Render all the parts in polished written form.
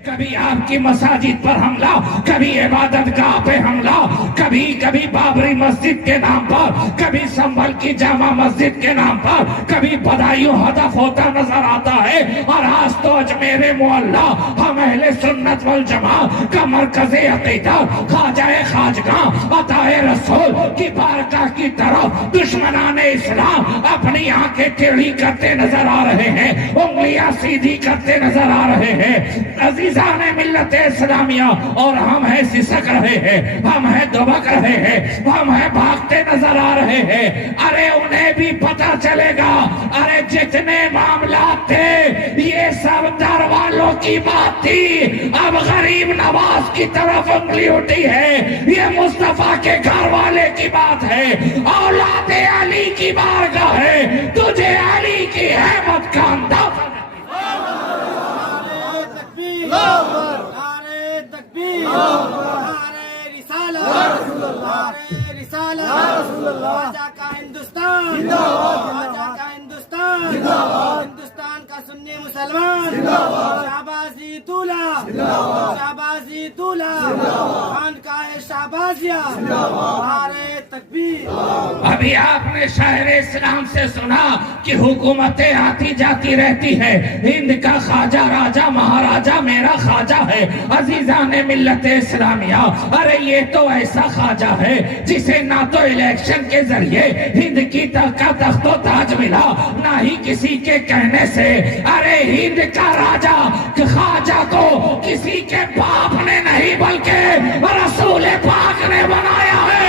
कभी आपकी मसाजिद पर हमला, कभी इबादत गाह पे हमला, कभी कभी बाबरी मस्जिद के नाम पर, कभी संभल की जामा मस्जिद के नाम पर, कभी बदायूं हदफ होता नजर आता है। और आज तो अजमेर मोहल्ला हम अहले सुन्नत वल जमा का मरकज़े अक़ीदा ख्वाजाए खाजगाह अताए रसूल की बारगाह की तरफ दुश्मनाने इस्लाम अपनी आंखें टेढ़ी करते नजर आ रहे हैं, उंगलियां सीधी करते नजर आ रहे हैं। अजीजाने मिल्लत इस्लामिया, और हम है सिसक रहे हैं, हम है दुबक रहे हैं, हम है भागते नजर आ रहे हैं। अरे उन्हें भी पता चलेगा, अरे जितने मामला थे ये सब दर वालों की बात थी, अब गरीब नवाज की तरफ उंगली उठी है, ये मुस्तफा के घर वाले की बात है, औलादे अली की बारगाह है, तुझे अली की अहमद का अंदाजा। नारे तकबीर, नारे रिसालत, नारे रिसालत, ख्वाजा का हिंदुस्तान, ख्वाजा का हिंदुस्तान, हिंदुस्तान का सुन्नी मुसलमान, शाबाजी दूल्हा, शाबाजी दूल्हा, खान का है शाबाजिया, नारे तकबीर। अभी आपने शायर इस्लाम से सुना कि हुकूमतें आती जाती रहती है, हिंद का ख्वाजा राजा महाराजा मेरा ख्वाजा है। अजीजाने मिल्लत इस्लामिया, अरे ये तो ऐसा ख्वाजा है जिसे ना तो इलेक्शन के जरिए हिंद की तख्तो ताज मिला, ना ही किसी के कहने से। अरे हिंद का राजा ख्वाजा को किसी के बाप ने नहीं बल्कि रसूल पाक ने बनाया है।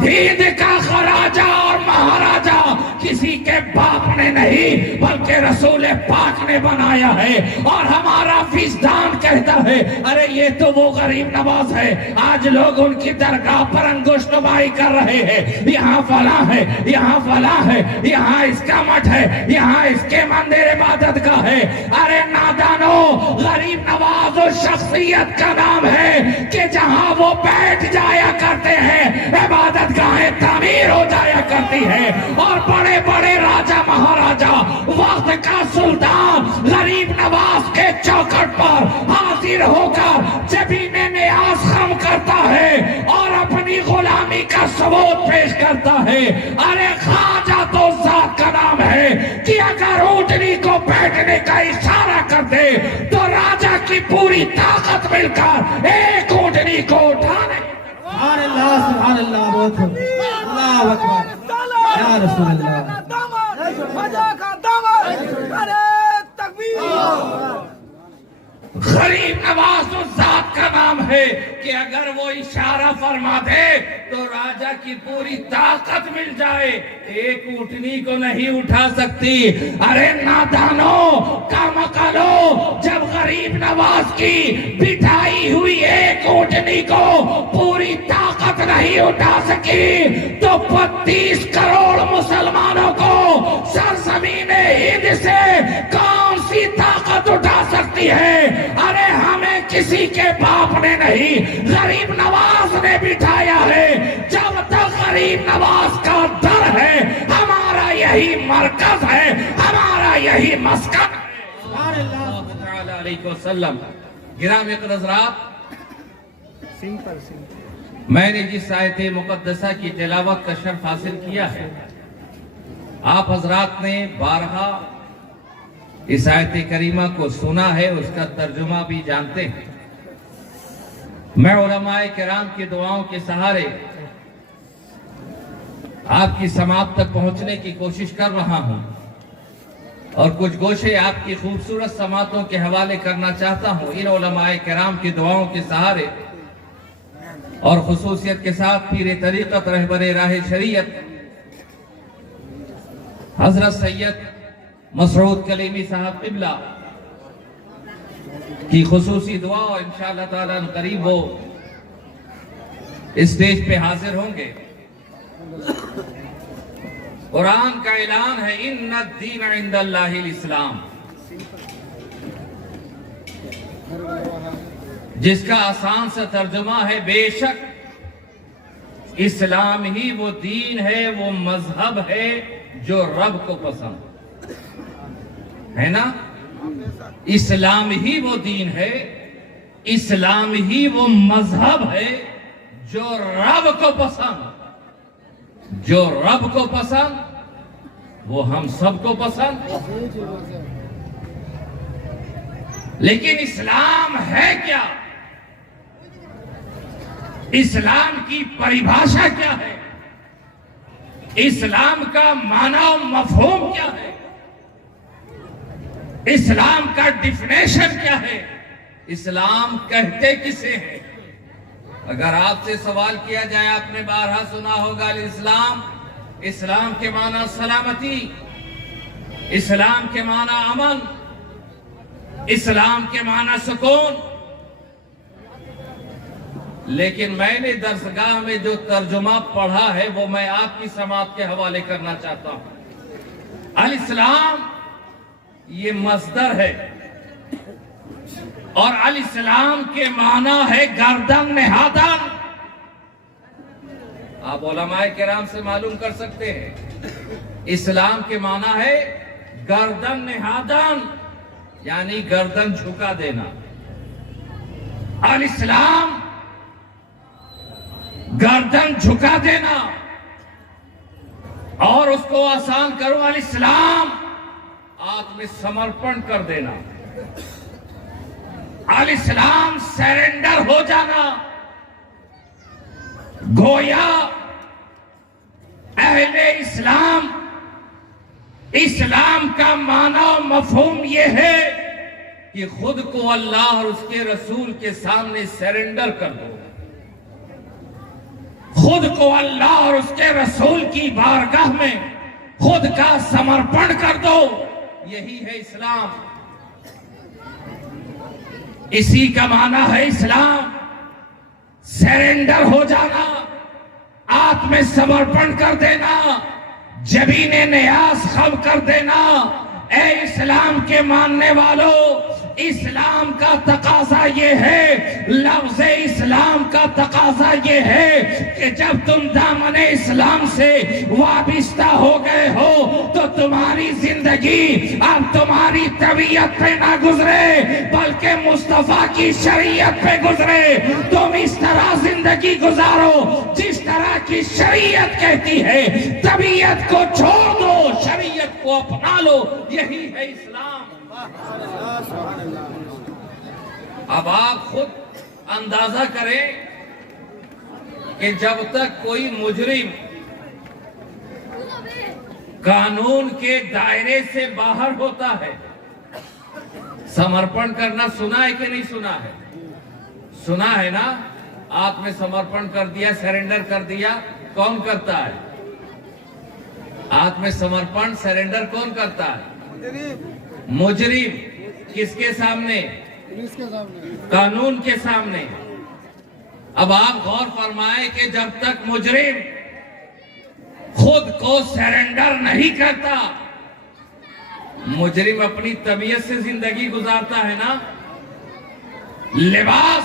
हिंद का खराजा और महाराजा किसी के बाप ने नहीं बल्कि रसूल पाक ने बनाया है। और हमारा विजदान कहता है, अरे ये तो वो गरीब नवाज है, आज लोग उनकी दरगाह पर अंगुष्टबाई कर रहे हैं, यहाँ फला है, यहाँ फला है, यहाँ इसका मठ है, यहाँ इसके मंदिर इबादत का है। अरे नादानो, गरीब नवाज उस शख्सियत का नाम है कि जहाँ वो बैठ जाया करते हैं इबादत गाहें तामीर हो जाया करती है, और बड़े बड़े राजा महाराजा वक्त का सुल्तान गरीब नवाज के चौखट पर हाजिर होकर जबीने न्याज खम करता है और अपनी गुलामी का सबूत पेश करता है। अरे ख्वाजा तो जात का नाम है कि अगर ऊँटनी को बैठने का इशारा कर दे तो राजा की पूरी ताकत मिलकर एक ऊँटनी को उठाने। सुभान अल्लाह, बहुत अल्लाह अकबर, या रसूल अल्लाह। गरीब नवाज उस जात का नाम है कि अगर वो इशारा फरमा दे तो राजा की पूरी ताकत मिल जाए, एक ऊँटनी को नहीं उठा सकती। अरे नादानो, कामकालो, जब गरीब नवाज की बिठाई हुई एक ऊँटनी को पूरी ताकत नहीं उठा सकी तो 32 करोड़ मुसलमानों को सरजमीने हिंद से कौन सी ताकत उठा सकती है। अरे हमें किसी के बाप ने नहीं, गरीब नवाज ने बिठाया है। जब तक गरीब नवाज का दर है, हमारा यही मरकज है, हमारा यही मस्कन है। गिरामी हज़रात, मैंने जिस आयत मुकद्दसा की तिलावत का शर्फ हासिल किया है, आप हजरात ने बारहा इस आयत करीमा को सुना है, उसका तर्जुमा भी जानते हैं। मैं उलमाए किराम की दुआओं के सहारे आपकी समाप्त तक पहुंचने की कोशिश कर रहा हूं और कुछ गोशे आपकी खूबसूरत समातों के हवाले करना चाहता हूं। इन उलमाए किराम की दुआओं के सहारे और खुसूसियत के साथ पीर तरीक़त रहबरे राह शरीयत हजरत सैयद मसऊद कलीमी साहब क़िबला की खुसूसी दुआ, और इंशाअल्लाह ताला करीब वो स्टेज पे हाजिर होंगे। कुरान का ऐलान है, इन्ना दीन इंदल्लाहिल इस्लाम, जिसका आसान सा तर्जुमा है बेशक इस्लाम ही वो दीन है, वो मजहब है जो रब को पसंद है ना। इस्लाम ही वो दीन है, इस्लाम ही वो मजहब है जो रब को पसंद, जो रब को पसंद वो हम सबको पसंद। लेकिन इस्लाम है क्या? इस्लाम की परिभाषा क्या है? इस्लाम का माना और मफहूम क्या है? इस्लाम का डिफिनेशन क्या है? इस्लाम कहते किसे हैं? अगर आपसे सवाल किया जाए, आपने बारहा सुना होगा इस्लाम, इस्लाम के माना सलामती, इस्लाम के माना अमन, इस्लाम के माना सुकून। लेकिन मैंने दरसगाह में जो तर्जुमा पढ़ा है वो मैं आपकी समात के हवाले करना चाहता हूं। अल इस्लाम ये मस्दर है और अल इस्लाम के माना है गर्दन नहादन। आप उलमाए किराम से मालूम कर सकते हैं, इस्लाम के माना है गर्दन नहादन, यानी गर्दन झुका देना। अल इस्लाम गर्दन झुका देना, और उसको आसान करो, अल इस्लाम आत्मसमर्पण कर देना, अल इस्लाम सरेंडर हो जाना। गोया अहले इस्लाम, इस्लाम का माना और मफहूम यह है कि खुद को अल्लाह और उसके रसूल के सामने सरेंडर कर दो, खुद को अल्लाह और उसके रसूल की बारगाह में खुद का समर्पण कर दो। यही है इस्लाम, इसी का माना है इस्लाम। सरेंडर हो जाना, आत्मसमर्पण कर देना, जबीने न्यास खम कर देना। ए इस्लाम के मानने वालों, इस्लाम का तकाजा ये है, लफ्ज़ इस्लाम का तकाजा ये है कि जब तुम दामने इस्लाम से वाबिस्ता हो गए हो तो तुम्हारी जिंदगी अब तुम्हारी तबीयत पे ना गुजरे बल्कि मुस्तफा की शरीयत पे गुजरे। तुम इस तरह जिंदगी गुजारो जिस तरह की शरीयत कहती है। तबीयत को छोड़ दो, शरीयत को अपना लो, यही है इस्लाम। अब आप खुद अंदाजा करें कि जब तक कोई मुजरिम कानून के दायरे से बाहर होता है, समर्पण करना सुना है कि नहीं सुना है? सुना है ना? आत्मसमर्पण कर दिया, सरेंडर कर दिया। कौन करता है आत्मसमर्पण, सरेंडर? कौन करता है? मुजरिम। किसके सामने? कानून के सामने। अब आप गौर फरमाए कि जब तक मुजरिम खुद को सरेंडर नहीं करता, मुजरिम अपनी तबीयत से जिंदगी गुजारता है ना। लिबास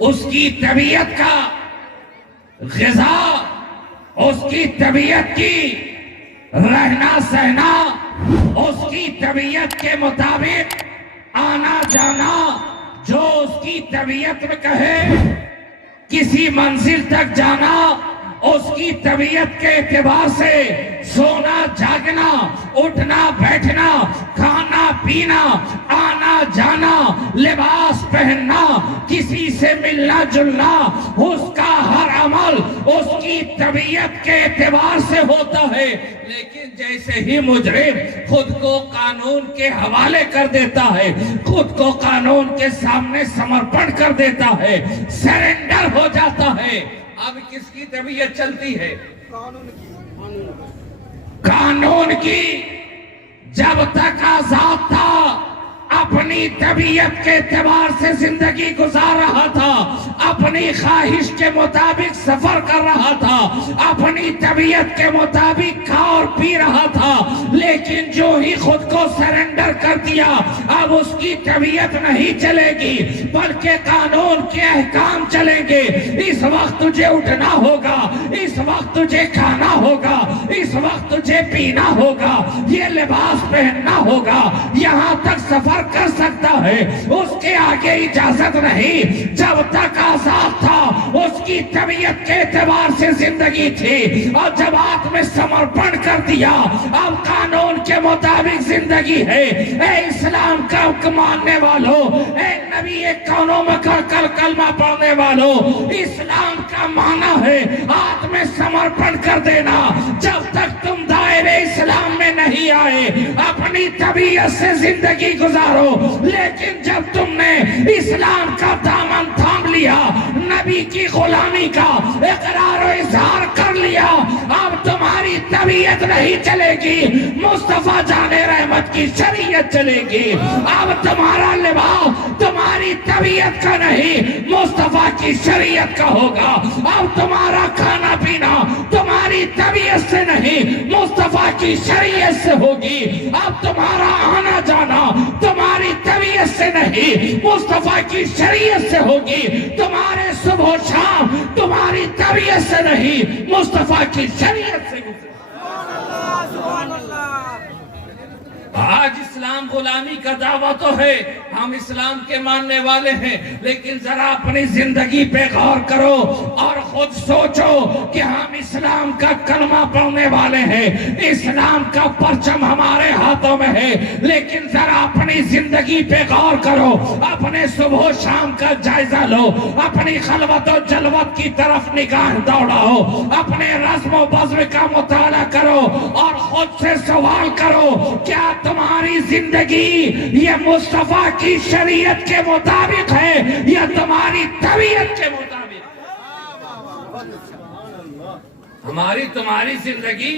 उसकी तबीयत का, ग़िज़ा उसकी तबीयत की, रहना सहना उसकी तबीयत के मुताबिक, आना जाना जो उसकी तबीयत में कहे, किसी मंजिल तक जाना उसकी तबीयत के एतबार से, सोना जागना, उठना बैठना, खाना पीना, आना जाना, लिबास पहनना, किसी से मिलना जुलना, उसका हर अमल उसकी तबीयत के एतबार से होता है। लेकिन जैसे ही मुजरिम खुद को कानून के हवाले कर देता है, खुद को कानून के सामने समर्पण कर देता है, सरेंडर हो जाता है, अब किसकी तबीयत चलती है? कानून की। जब तक आजाद था अपने अपनी तबीयत के एतबार से जिंदगी गुजार रहा था, अपनी ख्वाहिश के मुताबिक सफर कर रहा था, अपनी तबीयत के मुताबिक खा और पी रहा था, लेकिन जो ही खुद को सरेंडर कर दिया अब उसकी तबीयत नहीं चलेगी बल्कि कानून के अहकाम चलेंगे। इस वक्त तुझे उठना होगा, इस वक्त तुझे खाना होगा, इस वक्त तुझे पीना होगा, ये लिबास पहनना होगा, यहाँ तक सफर कर सकता है, उसके आगे इजाजत नहीं। जब तक आजाद था उसकी तबीयत के एतबार से जिंदगी थी, और जब आत्मसमर्पण कर दिया अब कानून के मुताबिक जिंदगी है। ए इस्लाम का मानने वालों, ए नबी कौनों में कल कलमा पढ़ने वालों, इस्लाम का माना है आत्मसमर्पण कर देना। जब तक तुम दायरे इस्लाम में नहीं आए अपनी तबीयत से जिंदगी गुजारो, लेकिन जब तुमने इस्लाम का दामन थाम लिया, नबी की गुलामी का इकरार और इजहार कर लिया, अब तुम्हारी तबीयत नहीं चलेगी, मुस्तफा जाने रहमत की शरीयत चलेगी। अब तुम्हारा लिबास तुम्हारी तबीयत का नहीं मुस्तफा की शरीयत का होगा। अब तुम्हारा खाना पीना तुम्हारी तबीयत से नहीं मुस्तफा की शरीयत से होगी। अब तुम्हारा आना जाना तुम्हारी तबीयत से नहीं मुस्तफा की शरीयत से होगी। तुम्हारे सुबह शाम तुम्हारी तबीयत से नहीं मुस्तफा की शरीयत से होगी। आज इस्लाम गुलामी का दावा तो है, हम इस्लाम के मानने वाले हैं, लेकिन जरा अपनी जिंदगी पे गौर करो और खुद सोचो कि हम इस्लाम का कलमा पढ़ने वाले हैं, इस्लाम का परचम हमारे हाथों में है, लेकिन जरा अपनी जिंदगी पे गौर करो, अपने सुबह शाम का जायजा लो, अपनी खलवत और जलवत की तरफ निगाह दौड़ाओ, अपने रस्म बज़्म का मुताला करो और खुद से सवाल करो, क्या तुम्हारी जिंदगी ये मुस्तफा की शरीयत के मुताबिक है या तुम्हारी तबीयत के मुताबिक? हमारी तुम्हारी जिंदगी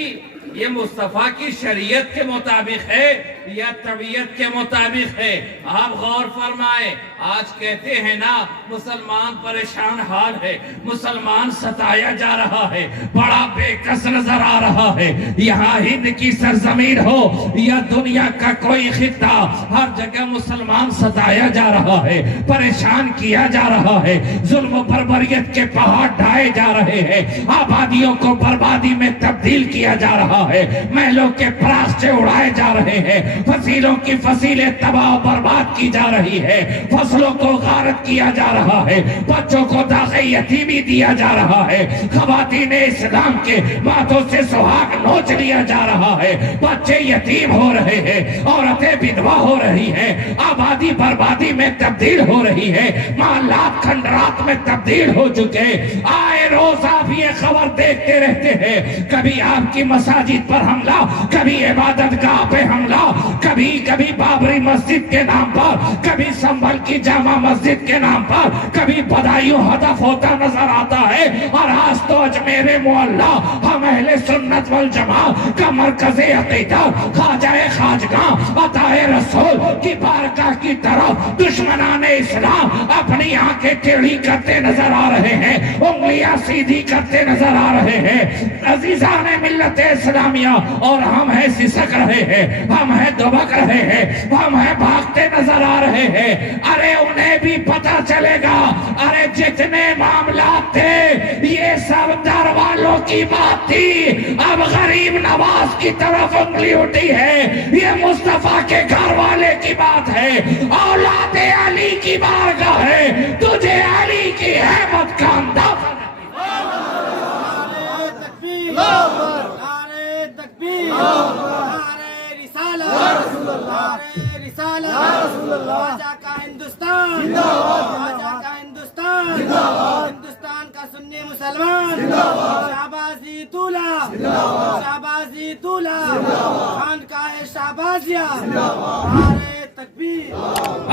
ये मुस्तफा की शरीयत के मुताबिक है या तबीयत के मुताबिक है? आप गौर फरमाए। आज कहते हैं ना मुसलमान परेशान हाल है, मुसलमान सताया जा रहा है, बड़ा बेकस नजर आ रहा है। यहाँ हिंद की सरजमीन हो या दुनिया का कोई खित्ता, हर जगह मुसलमान सताया जा रहा है, परेशान किया जा रहा है, जुल्म बर्बरियत के पहाड़ ढाए जा रहे हैं, आबादियों को बर्बादी में तब्दील किया जा रहा है, महलों के परास्ते उड़ाए जा रहे हैं, फसीलों की फसीलें तबाह बर्बाद की जा रही है, फसलों को गारत किया जा रहा है, बच्चों को दाग़े यतीमी दिया जा रहा है, ख़वातीने इस्लाम के बातों से सुहाग नोच लिया जा रहा है, बच्चे यतीम हो रहे हैं, औरतें विधवा हो रही हैं, आबादी बर्बादी में तब्दील हो रही है, मालात खंडरात में तब्दील हो चुके। आए रोज आप ये खबर देखते रहते हैं, कभी आपकी मसाजिद पर हमला, कभी इबादत गाह पे हमला, कभी कभी बाबरी मस्जिद के नाम पर, कभी संभल की जामा मस्जिद के नाम पर, कभी बदायूं हदफ होता नजर आता है। और आज तो अजमेर मोहल्ला हम अहले सुन्नत वल जमात का मरकज़े अक़ीदा ख्वाजाए खाजगाह अताए रसूल की बारगाह की तरफ दुश्मनाने इस्लाम अपनी आंखें टेढ़ी करते नजर आ रहे हैं, उंगलियां सीधी करते नजर आ रहे हैं। अजीजाने मिल्लत इस्लामिया, और हम है सिसक रहे हैं, हम है दुबक रहे हैं, हम है भागते नजर आ रहे हैं। अरे उन्हें भी पता चलेगा, अरे जितने मामला थे ये सब दर वालों की बात थी, अब गरीब नवाज की तरफ उंगली उठी है, ये मुस्तफा के घर वाले की बात है, औलादे अली की बारगाह है, तुझे अली की अहमद का अंदाजा हिंदुस्तान का सुन्नी मुसलमान, शाबाजी तूला, शाबाजी तूला, खान का है शाबाजिया, नारे तकबीर।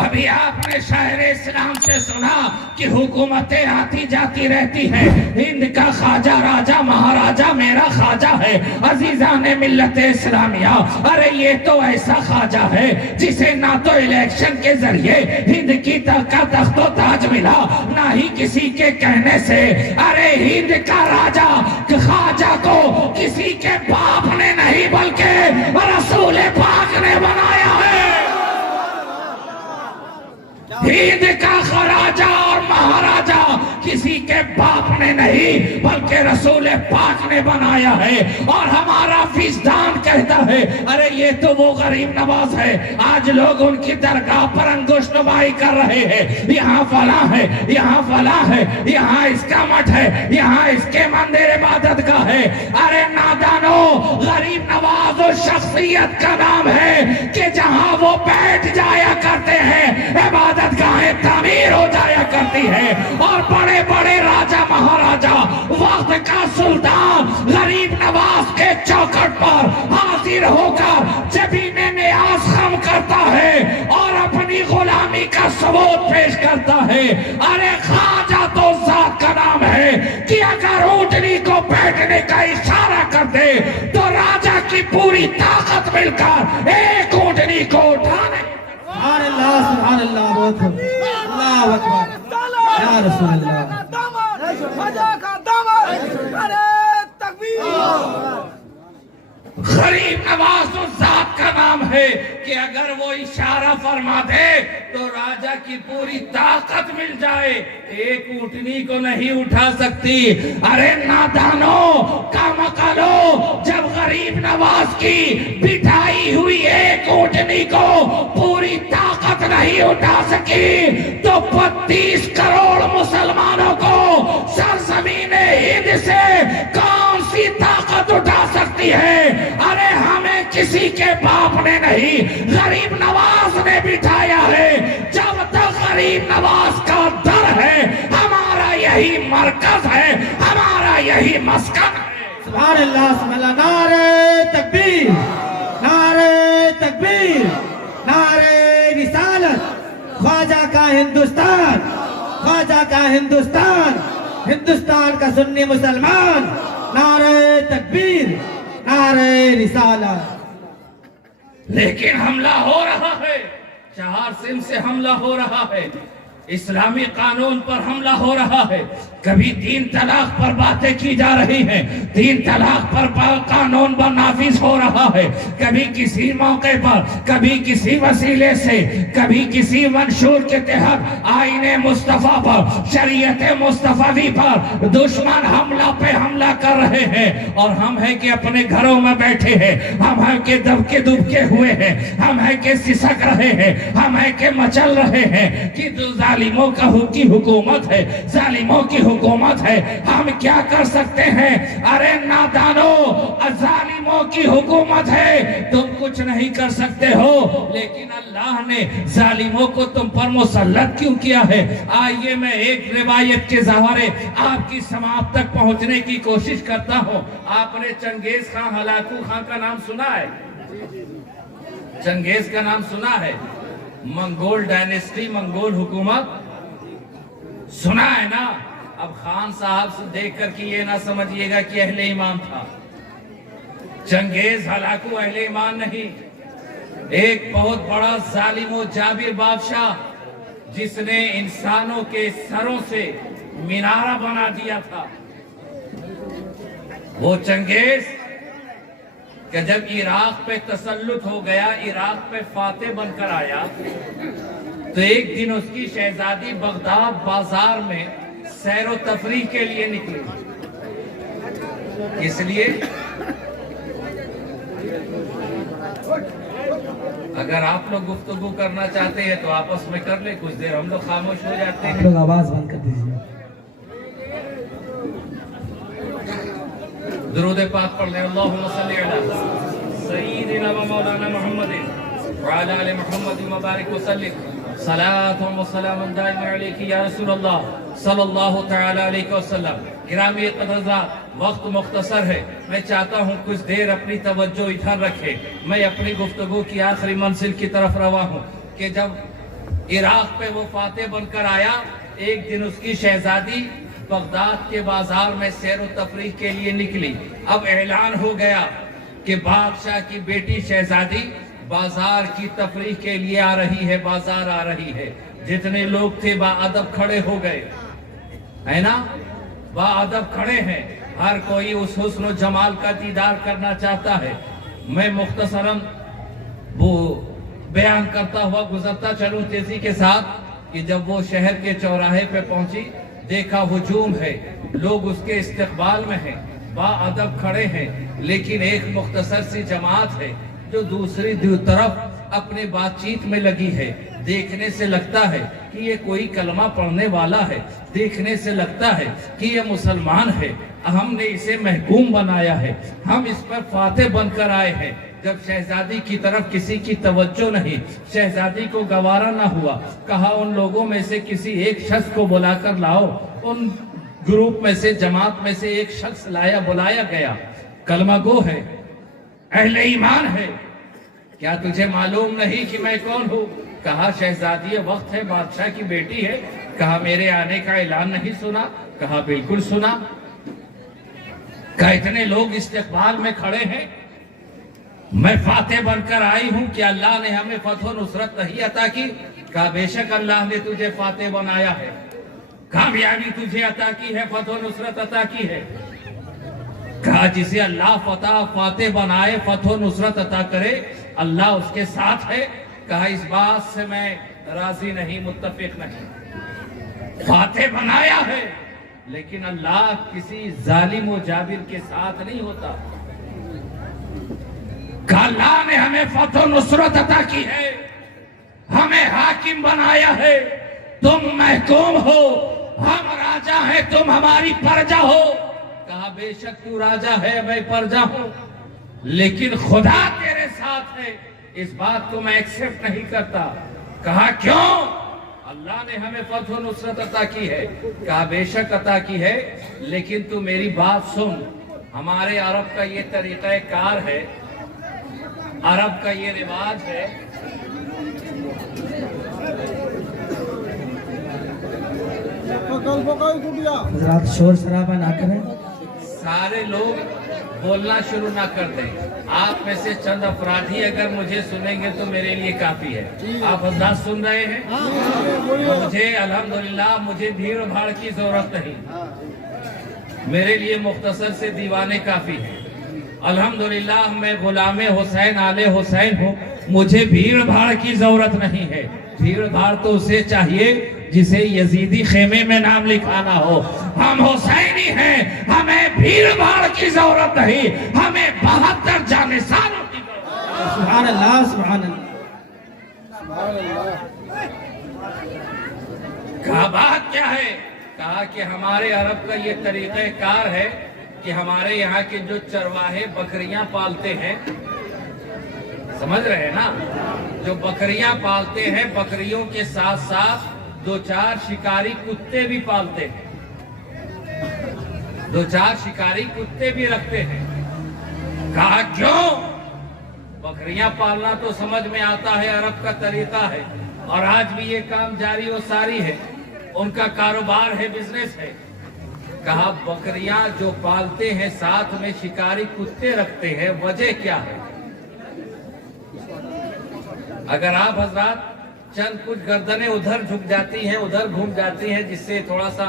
अभी आपने शायर इस्लाम से सुना कि हुकूमतें आती जाती रहती है, हिंद का ख्वाजा राजा महाराजा मेरा ख्वाजा है। अजीजान मिल्लत इस्लामिया, अरे ये तो ऐसा ख्वाजा है जिसे ना तो इलेक्शन के जरिए हिंद की तख्तो ताज मिला, ना ही किसी के कहने से। अरे हिंद का राजा ख्वाजा को किसी के बाप ने नहीं बल्कि रसूल पाक ने बनाया है। हिंद का खराजा और महाराजा किसी के बाप ने नहीं बल्कि रसूल पाक ने बनाया है। और हमारा फिजदान कहता है अरे ये तो वो गरीब नवाज है। आज लोग उनकी दरगाह पर अंगुष्टबाई कर रहे हैं, यहाँ फला है, यहाँ फला है, यहाँ इसका मठ है, यहाँ इसके मंदिर इबादत का है। अरे नादानो, गरीब नवाज उस शख्सियत का नाम है कि जहाँ वो बैठ जाया करते हैं इबादत गाहें तामीर हो जाया करती है। और बड़े बड़े राजा महाराजा, वक्त का सुल्तान गरीब नवाज के चौखट पर हाजिर होकर जबीने न्याज खम करता है और अपनी गुलामी का सबूत पेश करता है। अरे ख्वाजा तो जात का नाम है कि अगर ऊँटनी को बैठने का इशारा कर दे तो राजा की पूरी ताकत मिलकर एक ऊँटनी को उठाने। सुभान अल्लाह, बहुत अल्लाह अकबर या रसूल अल्लाह। गरीब नवाज उस जात का नाम है कि अगर वो इशारा फरमा दे तो राजा की पूरी ताकत मिल जाए, एक ऊँटनी को नहीं उठा सकती। अरे नादानो, कामकालो, जब गरीब नवाज की बिठाई हुई एक ऊँटनी को पूरी ताकत नहीं उठा सकी तो 32 करोड़ मुसलमानों को सरजमीने हिंद से कौन सी ताकत उठा सकती है। अरे हमें किसी के बाप ने नहीं, गरीब नवाज ने बिठाया है। जब तक गरीब नवाज का दर है हमारा यही मरकज है, हमारा यही मस्कन है। सुभान अल्लाह, सुभान अल्लाह। नारे तकबीर, नारे तकबीर, नारे रिसालत। ख्वाजा का हिंदुस्तान, ख्वाजा का हिंदुस्तान, हिंदुस्तान का सुन्नी मुसलमान। नारे तकबीर, नारे रिसालत। लेकिन हमला हो रहा है, 4 सिम से हमला हो रहा है, इस्लामी कानून पर हमला हो रहा है। कभी 3 तलाक पर बातें की जा रही हैं, 3 तलाक पर कानून पर नाफिज हो रहा है। कभी किसी मौके पर, कभी किसी वसीले से, कभी किसी मंशूर के तहत आईने मुस्तफा पर, शरीयत मुस्तफावी पर दुश्मन हमला पे हमला कर रहे हैं। और हम हैं कि अपने घरों में बैठे हैं, हम हैं कि दबके दुबके हुए हैं, हम हैं कि सिसक रहे हैं, हम हैं कि मचल रहे हैं कि जालिमों की हुकूमत है, जालिमों की हुकूमत है। हम क्या कर सकते हैं? अरे नादानो, जालिमों की हुकूमत है, तुम कुछ नहीं कर सकते हो। लेकिन अल्लाह ने जालिमों को तुम पर मुसल्लत क्यों किया है? आइए मैं एक रिवायत के सहारे आपकी समाप्त तक पहुंचने की कोशिश करता हूं। आपने चंगेज खान हलाकू खान का नाम सुना है? चंगेज का नाम सुना है? मंगोल डायनेस्टी, मंगोल हुकूमत सुना है ना? अब खान साहब से देख कर के ये ना समझिएगा कि अहले ईमान था। चंगेज हलाकू अहले ईमान नहीं, एक बहुत बड़ा जालिम व जाबिर बादशाह जिसने इंसानों के सरों से मीनारा बना दिया था। वो चंगेज कि जब इराक पे तसल्लुत हो गया, इराक पे फातेह बनकर आया, तो एक दिन उसकी शहजादी बगदाद बाजार में सैरो तफरीह के लिए निकली। इसलिए अगर आप लोग गुफ्तगू करना चाहते हैं तो आपस में कर ले, कुछ देर हम लोग खामोश हो जाते हैं। आप लोग आवाज बंद कर दीजिए। दुरूद पाक पढ़ लें। अल्लाहुम्मा सल्ली अला सय्यिदिना व मौलाना मुहम्मदिन व अला आलि मुहम्मदिन व बारिक व सल्लिम सलातुन व सलामुन दाइमन अलैका या रसूलल्लाह सल्लल्लाहु तआला अलैहि वसल्लम। गिरामी क़दरदान, वक्त मुख्तसर है, मैं चाहता हूँ कुछ देर अपनी तवज्जो इधर रखे। मैं अपनी गुफ्तगू की आखिरी मंजिल की तरफ रवा हूँ कि जब इराक पे वो फातेह बनकर आया। एक दिन उसकी शहजादी बगदाद के बाजार में सैर व तफरीह के लिए निकली। अब ऐलान हो गया कि बादशाह की बेटी शहजादी बाजार की तफरीह के लिए आ रही है, बाजार आ रही है। जितने लोग थे बाअदब खड़े हो गए, है ना, बाअदब खड़े हैं। हर कोई उस हुस्न व जमाल का दीदार करना चाहता है। मैं मुख्तसरन वो बयान करता हुआ गुजरता चलूं तेजी के साथ कि जब वो शहर के चौराहे पे पहुंची, देखा हुजूम है, लोग उसके इस्तकबाल में हैं, बाअदब खड़े हैं, लेकिन एक मुख्तसर सी जमात है जो दूसरी तरफ अपने बातचीत में लगी है। देखने से लगता है कि ये कोई कलमा पढ़ने वाला है, देखने से लगता है कि ये मुसलमान है। हमने इसे महकूम बनाया है, हम इस पर फातेह बनकर आए हैं। जब शहजादी की तरफ किसी की तवज्जो नहीं, शहजादी को गवारा ना हुआ, कहा उन लोगों में से किसी एक शख्स को बुलाकर लाओ। उन ग्रुप में से, जमात में से एक शख्स बुलाया गया, कलमा गो है, अहले ईमान है। क्या तुझे मालूम नहीं कि मैं कौन हूँ? कहा शहजादी वक्त है, बादशाह की बेटी है। कहा मेरे आने का ऐलान नहीं सुना? कहा बिल्कुल सुना। कहा इतने लोग इस्तकबाल में खड़े हैं, मैं फातेह बनकर आई हूं कि अल्लाह ने हमें फतह नुसरत नहीं अता की? कहा बेशक अल्लाह ने तुझे फातेह बनाया है, कामयाबी तुझे अता की है, फतह नुसरत अता की है। कहा जिसे अल्लाह फातेह बनाए, फतह नुसरत अता करे, अल्लाह उसके साथ है। कहा इस बात से मैं राजी नहीं, मुत्तफिक नहीं। फातेह बनाया है, लेकिन अल्लाह किसी जालिम व जाबिर के साथ नहीं होता। अल्लाह ने हमें फतह नुसरत अता की है, हमें हाकिम बनाया है। तुम महकूम हो, हम राजा हैं, तुम हमारी प्रजा हो। कहा बेशक तू राजा है, मैं प्रजा हूं, लेकिन खुदा तेरे साथ है, इस बात को मैं एक्सेप्ट नहीं करता। कहा क्यों? अल्लाह ने हमें फतह नुसरत अता की है। कहा बेशक अता की है, लेकिन तू मेरी बात सुन। हमारे अरब का ये तरीका कार है, अरब का ये रिवाज है, हजरात शोर शराबा ना करें, सारे लोग बोलना शुरू ना कर दें। आप में से चंद अपराधी अगर मुझे सुनेंगे तो मेरे लिए काफी है। आप हजरात सुन रहे हैं? मुझे अल्हम्दुलिल्लाह मुझे भीड़ भाड़ की जरूरत नहीं, मेरे लिए मुख्तसर से दीवाने काफी है। अल्हम्दुलिल्लाह मैं गुलामे हुसैन आले हुसैन हूँ, मुझे भीड़ भाड़ की जरूरत नहीं है। भीड़ भाड़ तो उसे चाहिए जिसे यजीदी खेमे में नाम लिखाना हो। हम हुसैनी हैं, हमें भीड़ भाड़ की जरूरत नहीं, हमें 72 जानिसारों की जरूरत। सुभान अल्लाह, सुभान अल्लाह। कहा बात क्या है? कहा कि हमारे अरब का ये तरीका कार है कि हमारे यहाँ के जो चरवाहे बकरियां पालते हैं, समझ रहे हैं ना, जो बकरियां पालते हैं, बकरियों के साथ साथ 2-4 शिकारी कुत्ते भी पालते हैं, 2-4 शिकारी कुत्ते भी रखते हैं। कहा क्यों? बकरियां पालना तो समझ में आता है, अरब का तरीका है, और आज भी ये काम जारी व सारी है, उनका कारोबार है, बिजनेस है। कहा बकरियां जो पालते हैं साथ में शिकारी कुत्ते रखते हैं, वजह क्या है? अगर आप हजरात चंद कुछ गर्दनें उधर झुक जाती हैं, उधर घूम जाती हैं, जिससे थोड़ा सा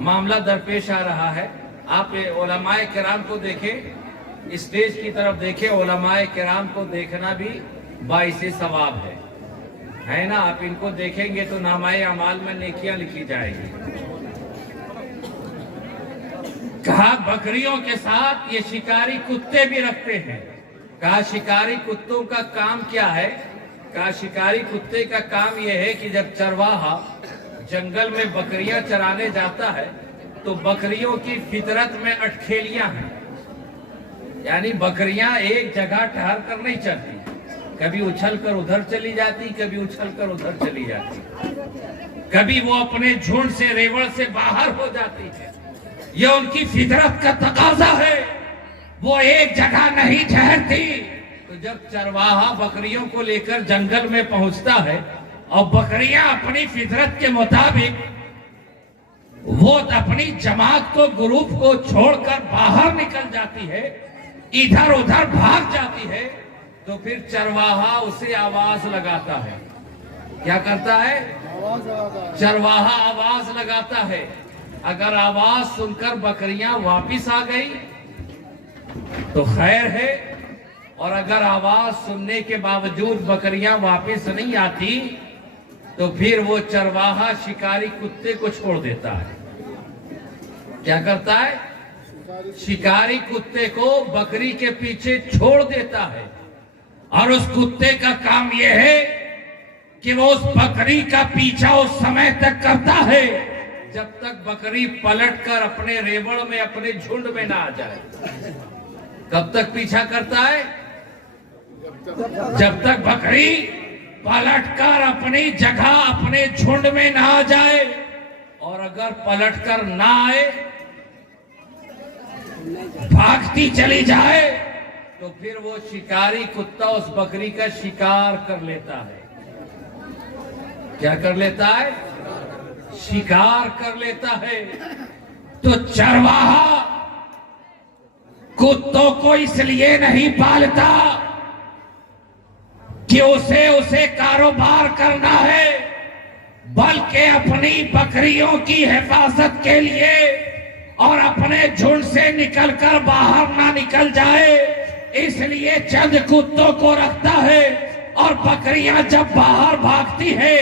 मामला दरपेश आ रहा है। आप उलमाए किराम को देखें, स्टेज की तरफ देखें, उलमाए किराम को देखना भी बाइसे सवाब है ना। आप इनको देखेंगे तो नामाए अमाल में नेकियां लिखी जाएगी। कहा बकरियों के साथ ये शिकारी कुत्ते भी रखते हैं। कहा शिकारी कुत्तों का काम क्या है? कहा शिकारी कुत्ते का काम यह है कि जब चरवाहा जंगल में बकरियां चराने जाता है तो बकरियों की फितरत में अटखेलियां हैं, यानी बकरियां एक जगह ठहर कर नहीं चलती, कभी उछल कर उधर चली जाती, कभी उछल कर उधर चली जाती, कभी वो अपने झुंड से, रेवड़ से बाहर हो जाती है। ये उनकी फितरत का तकाजा है, वो एक जगह नहीं ठहरती। तो जब चरवाहा बकरियों को लेकर जंगल में पहुंचता है और बकरियां अपनी फितरत के मुताबिक वो अपनी जमात को, ग्रुप को छोड़कर बाहर निकल जाती है, इधर उधर भाग जाती है, तो फिर चरवाहा उसे आवाज लगाता है। क्या करता है? चरवाहा आवाज लगाता है। अगर आवाज सुनकर बकरियां वापिस आ गई तो खैर है, और अगर आवाज सुनने के बावजूद बकरियां वापिस नहीं आती तो फिर वो चरवाहा शिकारी कुत्ते को छोड़ देता है। क्या करता है? शिकारी कुत्ते को बकरी के पीछे छोड़ देता है, और उस कुत्ते का काम यह है कि वो उस बकरी का पीछा उस समय तक करता है जब तक बकरी पलटकर अपने रेवड़ में, अपने झुंड में ना आ जाए। कब तक पीछा करता है? जब तक बकरी पलटकर अपनी जगह, अपने झुंड में ना आ जाए। और अगर पलटकर ना आए, भागती चली जाए, तो फिर वो शिकारी कुत्ता उस बकरी का शिकार कर लेता है। क्या कर लेता है? शिकार कर लेता है। तो चरवाहा कुत्तों को इसलिए नहीं पालता कि उसे कारोबार करना है, बल्कि अपनी बकरियों की हिफाजत के लिए और अपने झुंड से निकलकर बाहर ना निकल जाए, इसलिए चंद कुत्तों को रखता है। और बकरियां जब बाहर भागती है,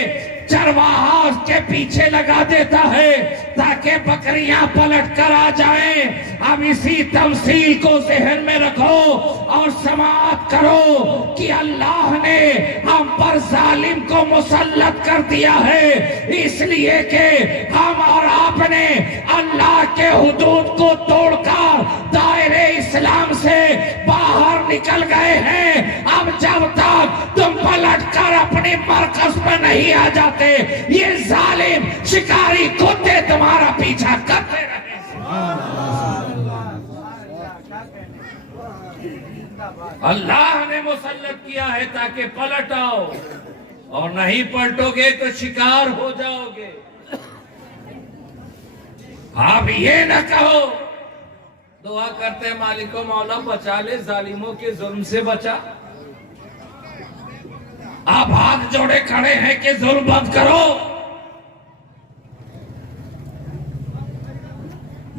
चरवाहा उसके पीछे लगा देता है ताकि बकरियां पलट कर आ जाएं। अब इसी तमसील को जहन में रखो और समाअत करो कि अल्लाह ने हम पर जालिम को मुसल्लत कर दिया है, इसलिए कि हम और आपने अल्लाह के हुदूद को तोड़कर दायरे इस्लाम से बाहर निकल गए हैं। अब जब तक तुम पलटकर अपनी मरकज पर नहीं आ जाते, ये जालिम शिकारी कुत्ते तुम्हारा पीछा करते रहे। अल्लाह ने मुसल्लत किया है ताकि पलट आओ, और नहीं पलटोगे तो शिकार हो जाओगे। आप ये न कहो, दुआ करते मालिको मौला बचा ले जालिमों के जुल्म से बचा। आप हाथ जोड़े खड़े हैं कि जुल्म बंद करो।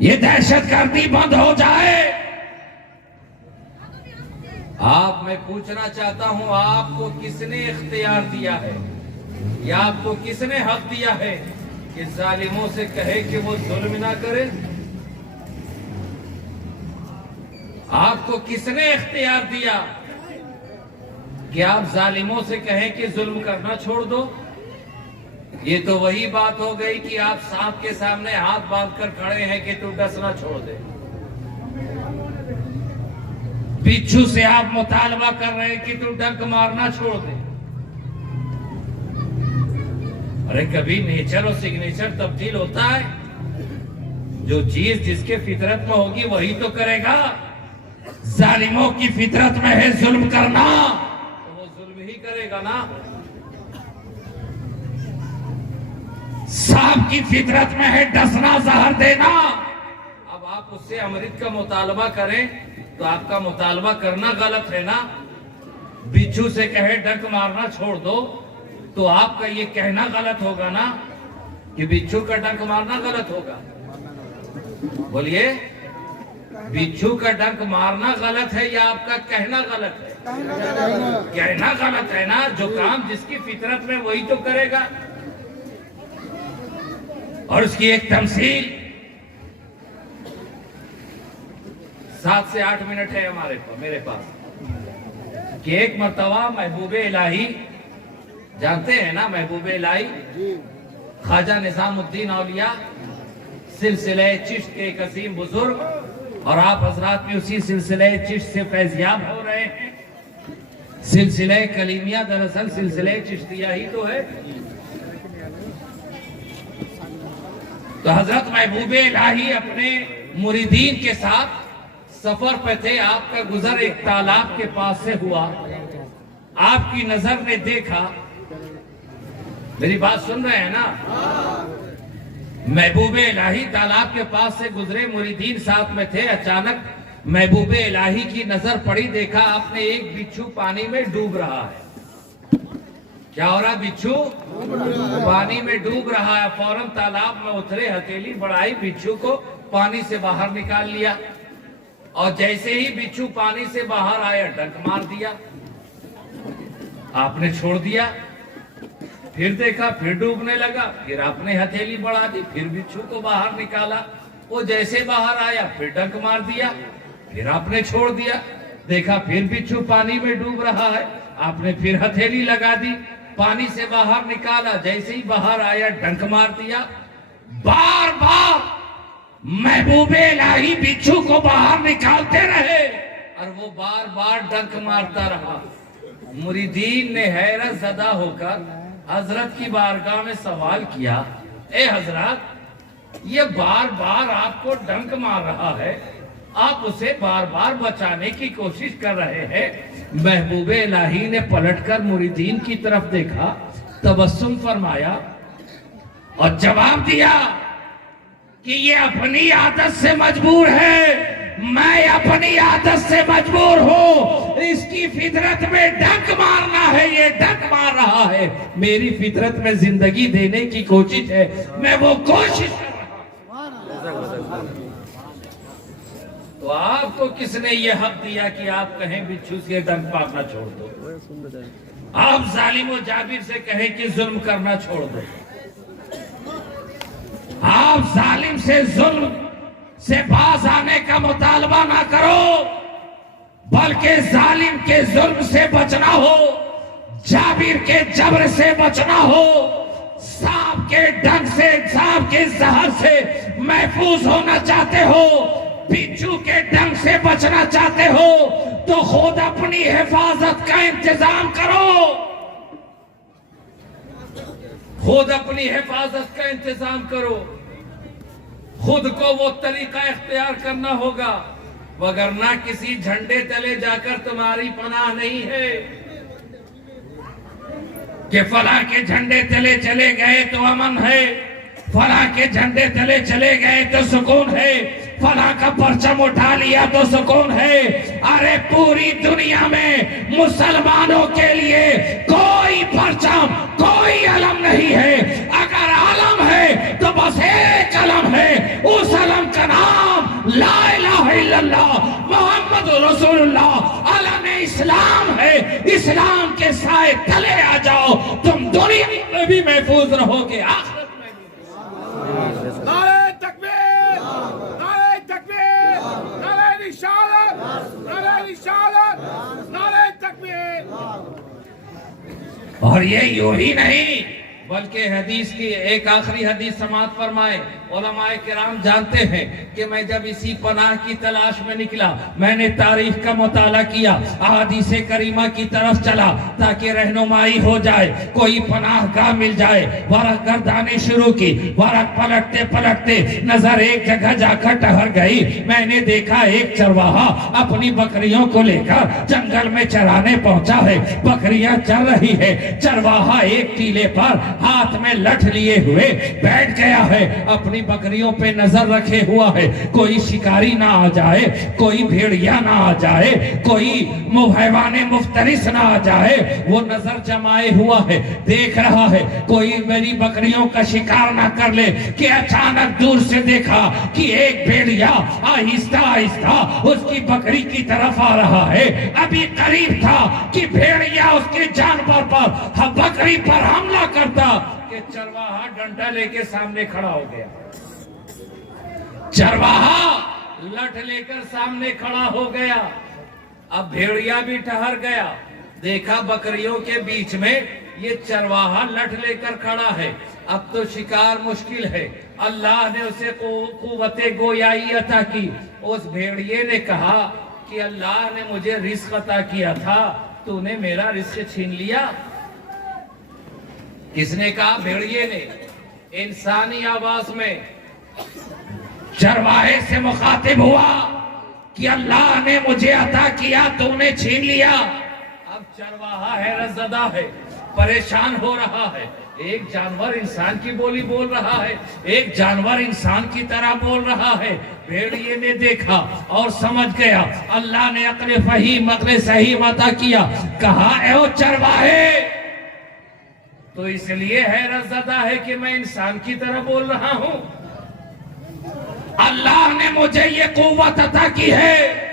ये दहशतगर्दी बंद हो जाए। आप, मैं पूछना चाहता हूं, आपको किसने इख्तियार दिया है या आपको किसने हक दिया है कि जालिमों से कहे कि वो जुल्म ना करे? आपको किसने इख्तियार दिया कि आप जालिमों से कहें कि जुल्म करना छोड़ दो? ये तो वही बात हो गई कि आप सांप के सामने हाथ बांधकर खड़े हैं कि तू डसना छोड़ दे। बिच्छू से आप मुतालबा कर रहे हैं कि तू डंक मारना छोड़ दे। अरे कभी नेचर और सिग्नेचर तब्दील होता है? जो चीज जिसके फितरत में होगी वही तो करेगा। जालिमों की फितरत में है जुल्म करना, तो वो जुल्म ही करेगा ना। सांप की फितरत में है डसना, जहर देना। अब आप उससे अमृत का मुतालबा करें तो आपका मुतालबा करना गलत है ना। बिच्छू से कहे डंक मारना छोड़ दो तो आपका ये कहना गलत होगा ना कि बिच्छू का डंक मारना गलत होगा। बोलिए, बिच्छू का डंक मारना गलत है या आपका कहना गलत है? कहना गलत है ना। जो काम जिसकी फितरत में वही तो करेगा। और उसकी एक तमसील 7 से 8 मिनट है मेरे पास कि एक मर्तबा महबूबे इलाही, जानते हैं ना महबूबे इलाही, ख्वाजा निजामुद्दीन औलिया सिलसिले चिश्त के एक अजीम बुजुर्ग, और आप हजरात भी उसी सिलसिले चिश्त से फैज़याब हो रहे हैं। सिलसिले कलीमिया दरअसल सिलसिले चिश्तिया ही तो है। तो हजरत महबूबे इलाही अपने मुरीदीन के साथ सफर पे थे। आपका गुजर एक तालाब के पास से हुआ। आपकी नजर ने देखा मेरी बात सुन रहे हैं ना? महबूबे इलाही तालाब के पास से गुजरे, मुरीदीन साथ में थे। अचानक महबूबे इलाही की नजर पड़ी, देखा आपने एक बिच्छू पानी में डूब रहा है। क्या हो रहा? बिच्छू पानी में डूब रहा है। फौरन तालाब में उतरे, हथेली बढ़ाई, बिच्छू को पानी से बाहर निकाल लिया। और जैसे ही बिच्छू पानी से बाहर आया, डंक मार दिया। आपने छोड़ दिया, फिर देखा फिर डूबने लगा, फिर आपने हथेली बढ़ा दी, फिर बिच्छू को बाहर निकाला। वो जैसे बाहर आया फिर डंक मार दिया, फिर आपने छोड़ दिया, देखा फिर बिच्छू पानी में डूब रहा है। आपने फिर हथेली लगा दी, पानी से बाहर निकाला, जैसे ही बाहर आया डंक मार दिया। बार बार महबूबे इलाही बिच्छू को बाहर निकालते रहे और वो बार बार डंक मारता रहा। मुरीदीन ने हैरत ज़दा होकर हजरत की बारगाह में सवाल किया, ए हजरत, ये बार बार आपको डंक मार रहा है, आप उसे बार बार बचाने की कोशिश कर रहे हैं। महबूबे इलाही ने पलटकर मुरीदीन की तरफ देखा, तबस्सुम फरमाया और जवाब दिया कि ये अपनी आदत से मजबूर है, मैं अपनी आदत से मजबूर हूं। इसकी फितरत में डंक मारना है, ये डंक मार रहा है। मेरी फितरत में जिंदगी देने की कोशिश है, मैं वो कोशिश कर रहा हूं। तो आपको किसने ये हक दिया कि आप कहें बिच्छू से डंक मारना छोड़ दो? आप जालिम और जाबिर से कहें कि जुल्म करना छोड़ दो। आप जालिम से जुल्म से बाज आने का मुतालबा ना करो, बल्कि जालिम के जुल्म से बचना हो, जाबिर के जबर से बचना हो, सांप के डंक से, सांप के जहर से महफूज होना चाहते हो, बिच्छू के डंक से बचना चाहते हो, तो खुद अपनी हिफाजत का इंतजाम करो। खुद अपनी हिफाजत का इंतजाम करो। खुद को वो तरीका इख्तियार करना होगा, वगरना किसी झंडे तले जाकर तुम्हारी पनाह नहीं है कि फला के झंडे तले चले गए तो अमन है, फला के झंडे तले चले गए तो सुकून है, फला का परचम उठा लिया तो सुकून है। अरे पूरी दुनिया में मुसलमानों के लिए कोई परचम, कोई अलम नहीं है। अगर अलम है तो बस एक अलम है, उस अलम का नाम ला इलाहा इल्लल्लाह मोहम्मद रसूलुल्लाह, अलम इस्लाम है। इस्लाम के साए तले आ जाओ, तुम दुनिया में भी महफूज रहोगे, आखिरत में भी। नारे तकबीर, नारे तकबीर, नारे रिसालत, नारे रिसालत, नारे तकबीर। और ये यूं ही नहीं, बल्कि हदीस की एक आखिरी हदीस समाअत फरमाए। उलमाए किराम जानते हैं कि मैं जब इसी पनाह की तलाश में निकला, मैंने तारीख का मुताला किया, अहादीस करीमा की तरफ चला ताकि रहनुमाई हो जाए, कोई पनाह गाह मिल जाए। वरक गर्दानी शुरू की, वरक पलटते पलटते नजर एक जगह जाकर ठहर गई। मैंने देखा एक चरवाहा अपनी बकरियों को लेकर जंगल में चराने पहुंचा है। बकरियां चर रही है, चरवाहा एक टीले पर हाथ में लठ लिए हुए बैठ गया है, अपनी बकरियों पे नजर रखे हुआ है, कोई शिकारी ना आ जाए, कोई भेड़िया ना आ जाए, कोई हैवाने मुफ्तरिस ना आ जाए। वो नजर जमाए हुआ है, देख रहा है कोई मेरी बकरियों का शिकार ना कर ले। कि अचानक दूर से देखा कि एक भेड़िया आहिस्ता आहिस्ता उसकी बकरी की तरफ आ रहा है। अभी करीब था कि भेड़िया उसके जानवर पर, बकरी पर हमला करता कि चरवाहा डंडा लेके सामने खड़ा हो गया। चरवाहा लठ लेकर सामने खड़ा हो गया। अब भेड़िया भी ठहर गया, देखा बकरियों के बीच में ये चरवाहा लठ लेकर खड़ा है, अब तो शिकार मुश्किल है। अल्लाह ने उसे कुव्वते गोयाई अता की। उस भेड़िए ने कहा कि अल्लाह ने मुझे रिस्क अता किया था, तूने मेरा रिस्क छीन लिया। किसने कहा? भेड़िए ने। इंसानी आवाज में चरवाहे से मुखातिब हुआ कि अल्लाह ने मुझे अता किया, तूने छीन लिया। अब चरवाहा हैरतज़दा है, परेशान हो रहा है, एक जानवर इंसान की बोली बोल रहा है, एक जानवर इंसान की तरह बोल रहा है। भेड़िए ने देखा और समझ गया। अल्लाह ने अक्ल फहीम अक्ल सही अता किया। कहा ए चरवाहे, तो इसलिए हैरत ज़दा है कि मैं इंसान की तरह बोल रहा हूं। अल्लाह ने मुझे ये कुव्वत अता की है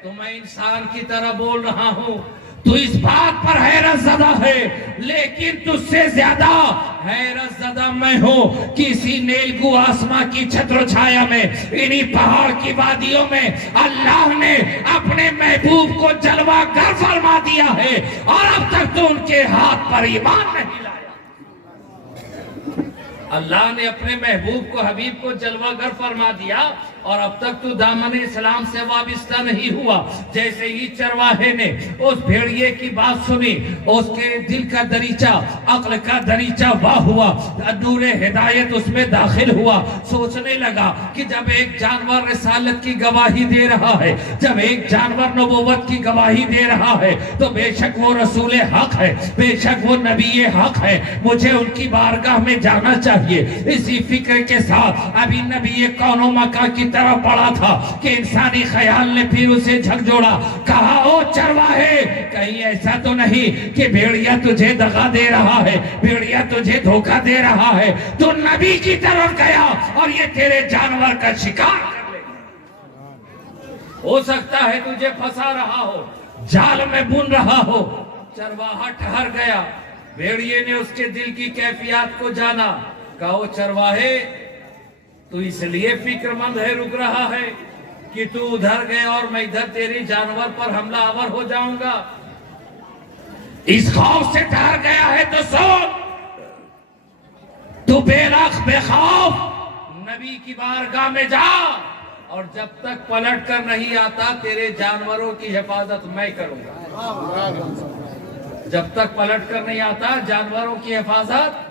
तो मैं इंसान की तरह बोल रहा हूं। तू इस बात पर हैरत ज़दा है, लेकिन तुझसे ज्यादा हैरत ज़दा मैं हूं। किसी नीलगु आसमां की छत्र छाया में, इन्हीं पहाड़ की वादियों में अल्लाह ने अपने महबूब को जलवागर फरमा दिया है और अब तक तो उनके हाथ पर ईमान नहीं लाया। अल्लाह ने अपने महबूब को हबीब को जलवागर फरमा दिया और अब तक तो दामन इस्लाम से वाबिस्ता नहीं हुआ। जैसे ही चरवाहे ने उस भेड़िए की बात सुनी, उसके दिल का दरीचा अक्ल का दरीचा वाह हुआ, नूर हिदायत उसमें दाखिल हुआ। सोचने लगा कि जब एक जानवर रिसालत की गवाही दे रहा है, जब एक जानवर नबूवत की गवाही दे रहा है, तो बेशक वो रसूल हक है, बेशक वो नबी हक है। मुझे उनकी बारगाह में जाना चाहिए। इसी फिक्र के साथ अभी नबी कौनो मका की तरफ बढ़ा था कि इंसानी ख्याल ने फिर उसे झकझोड़ा। कहा ओ चरवाहे, कहीं ऐसा तो नहीं कि भेड़िया तुझे दगा दे रहा है, भेड़िया तुझे धोखा दे रहा है। तो नबी की तरफ गया और ये तेरे जानवर का शिकार कर ले। हो सकता है तुझे फंसा रहा हो, जाल में बुन रहा हो। चरवाहा ठहर गया। भेड़िए ने उसके दिल की कैफियत को जाना। कहो चरवाहे, तू इसलिए फिक्रमंद है, रुक रहा है कि तू उधर गए और मैं इधर तेरे जानवर पर हमला आवर हो जाऊंगा। इस खौफ से डर गया है तो सुन, तू बेरख बेखौफ नबी की बारगाह में जा और जब तक पलट कर नहीं आता तेरे जानवरों की हिफाजत मैं करूंगा। जब तक पलट कर नहीं आता जानवरों की हिफाजत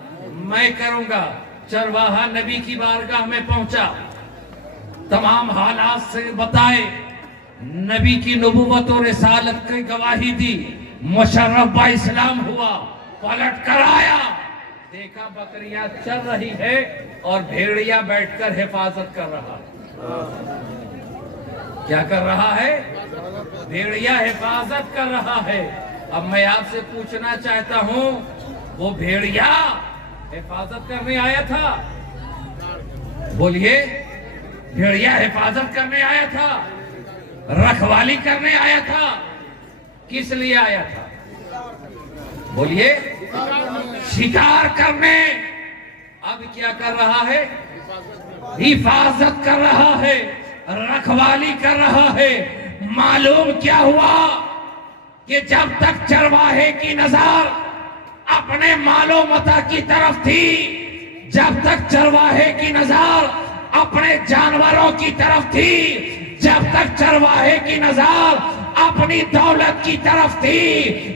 मैं करूंगा। चरवाहा नबी की बारगाह में पहुंचा, तमाम हालात से बताए, नबी की नबूवत और रिसालत की गवाही दी। मुशर्रफ बा इस्लाम हुआ, पलट कर आया, देखा बकरियां चल रही है और भेड़िया बैठकर हिफाजत कर रहा है। क्या कर रहा है? भेड़िया हिफाजत कर रहा है। अब मैं आपसे पूछना चाहता हूं, वो भेड़िया हिफाजत करने आया था? बोलिए, भेड़िया हिफाजत करने आया था, रखवाली करने आया था? किस लिए आया था? बोलिए, शिकार करने। अब क्या कर रहा है? हिफाजत कर रहा है, रखवाली कर रहा है। मालूम क्या हुआ कि जब तक चरवाहे की नजर अपने मालो मता की तरफ थी, जब तक चरवाहे की नजर अपने जानवरों की तरफ थी, जब तक चरवाहे की नजर अपनी दौलत की तरफ थी,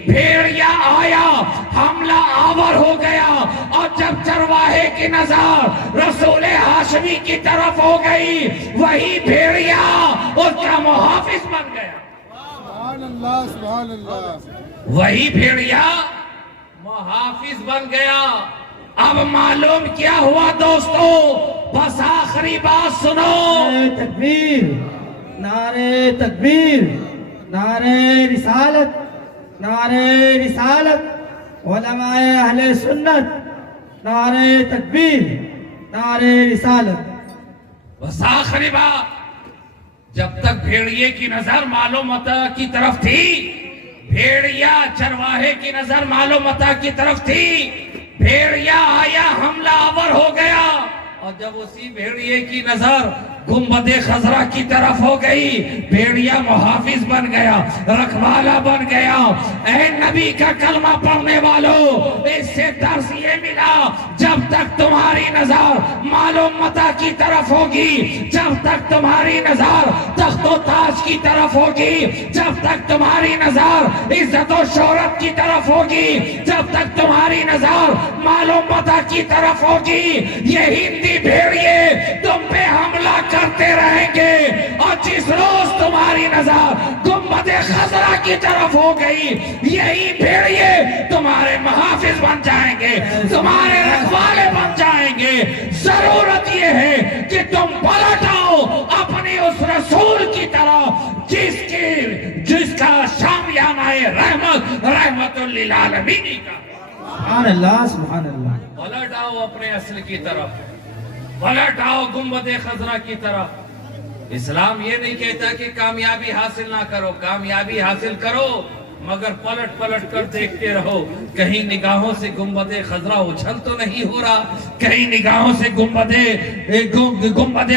भेड़िया आया, हमला आवर हो गया। और जब चरवाहे की नजर रसूल हाशमी की तरफ हो गई, वही भेड़िया उसका मुहाफिज बन गया। सुभान अल्लाह। वही भेड़िया मुहाफिज बन गया। अब मालूम क्या हुआ दोस्तों? बस आखिरी बात सुनो। नारे तकबीर, नारे तकबीर, नारे रिसालत, नारे रिसालत, उलमाए अहले सुन्नत, नारे तकबीर, नारे रिसालत। बस आखिरी बात, जब तक भेड़िए की नजर मालो मता की तरफ थी, भेड़िया चरवाहे की नजर मालो मता की तरफ थी, भेड़िया आया, हमला आवर हो गया। और जब उसी भेड़िए की नजर गुंबदे खजरा की तरफ हो गई, भेड़िया मुहाफिज बन गया, रखवाला बन गया। ऐ नबी का कलमा पढ़ने वालों, इससे दर्स ये मिला, जब तक तुम्हारी नजर मालूम मता की तरफ होगी, जब तक तुम्हारी नजर तख्तो ताज की तरफ होगी, जब तक तुम्हारी नजर इज्जत और शोहरत की तरफ होगी, जब तक तुम्हारी नजर मालूम मता की तरफ होगी, ये हिंदी भेड़िए तुम पे हमला करते रहेंगे। और जिस रोज तुम्हारी नजर गुंबदे खजरा की तरफ हो गई, यही भेड़िए तुम्हारे मुहाफिज बन जाएंगे, तुम्हारे लिल आलमीन का। सुभान अल्लाह, सुभान अल्लाह। पलट आओ अपने असल की तरफ, पलट आओ गुंबद खजरा की तरफ। इस्लाम ये नहीं कहता कि कामयाबी हासिल ना करो, कामयाबी हासिल करो मगर पलट पलट कर देखते रहो कहीं निगाहों से गुंबद खजरा उछल तो नहीं हो रहा, कहीं निगाहों से गुंबद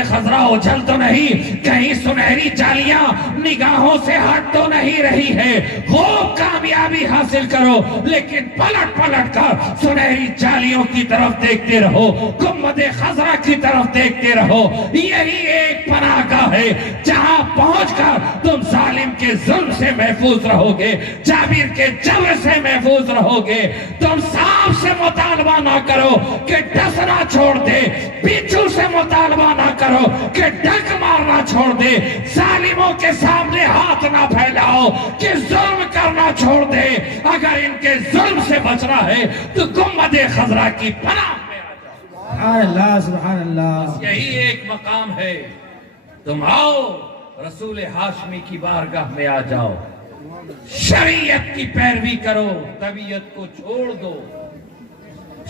खजरा उछल तो नहीं, कहीं सुनहरी जालियां निगाहों से हट तो नहीं रही है। खूब कामयाबी हासिल करो लेकिन पलट पलट कर सुनहरी जालियों की तरफ देखते रहो, गुंबद खजरा की तरफ देखते रहो। यही एक पनाहगाह है जहां पहुंचकर तुम जालिम के जुल्म से महफूज रहोगे, जाबिर के जबर से महफूज रहोगे। तुम सांप से मुतालबा ना करो कि डसना छोड़ दे, बिच्छू से मुतालबा ना करो कि डंक मारना छोड़ दे, जालिमों के सामने हाथ ना फैलाओ कि जुल्म करना छोड़ दे। अगर इनके जुल्म से बचना है तो गुंबद खजरा की पनाह में आ जाओ। सुभान अल्लाह, सुभान अल्लाह। यही एक मकाम है। तुम आओ रसूल हाशमी की बारगाह में आ जाओ, शरीयत की पैरवी करो, तबीयत को छोड़ दो,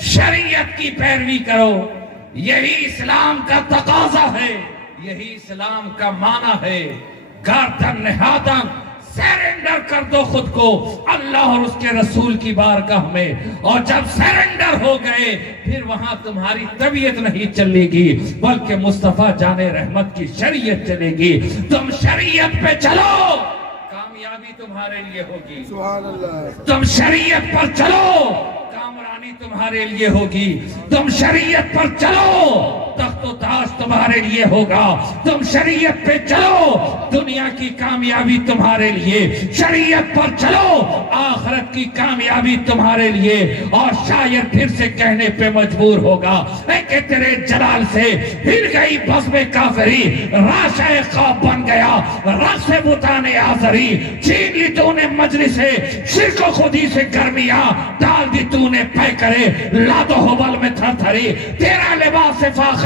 शरीयत की पैरवी करो। यही इस्लाम का तकाजा है, यही इस्लाम का माना है। गर्दन नहादन सरेंडर कर दो खुद को अल्लाह और उसके रसूल की बारगाह में, और जब सरेंडर हो गए फिर वहां तुम्हारी तबीयत नहीं चलेगी बल्कि मुस्तफा जाने रहमत की शरीयत चलेगी। तुम शरीयत पे चलो, कामयाबी तुम्हारे लिए होगी। सुभान अल्लाह। तुम शरीयत पर चलो, कामरानी तुम्हारे लिए होगी। तुम शरीयत पर चलो, तख्तो ताज तुम्हारे लिए होगा। तुम शरीयत पे चलो, दुनिया की कामयाबी तुम्हारे लिए। शरीयत पर चलो, आखिरत की कामयाबी तुम्हारे लिए। और शायर फिर से कहने पे मजबूर होगा कि तेरे जलाल से हिल गई बज़्म काफरी, राशे ख्वाब बन गया रक्स बुताने आजरी। छीन ली तूने मजलिसे शिरको खुदी से गर्मियां, डाल दी तूने पै करे लादो होबल में थरथरी। तेरा लिबास से फाखरा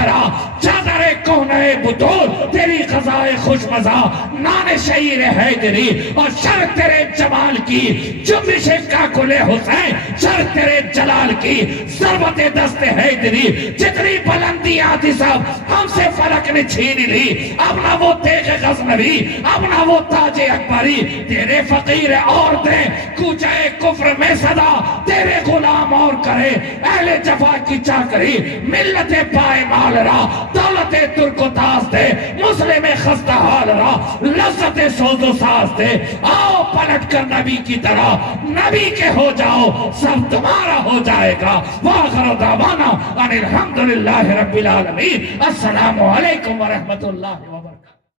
चादरे कोहने बुतूल, तेरी ग़ज़ाए खुशमज़ा नाने शहीर हैदरी। और शर तेरे जमाल की जुम्बिश काकुले हुसैन, शर तेरे जलाल की ज़रबते दस्ते हैदरी। जितनी बुलंदियां थी सब हमसे फलक ने छीन ली, अब ना वो तेग गज़नवी, अब ना वो ताजे अकबरी। तेरे फकीर औरतें कूचे कुफ्र में सदा तेरे गुलाम और करे अहले जफा की चाकरी। मिल्लते पाए माल रा दौलते तुर्को ताज दे, मुस्लिम खस्ता हाल रा लज्जते सोजो साज दे। आओ पलट कर नबी की तरह नबी के हो जाओ, सब तुम्हारा हो जाएगा। वाखिर दावाना अनिल हम्दुलिल्लाहि रब्बिल आलमीन। अस्सलामु अलैकुम व रहमतुल्लाह।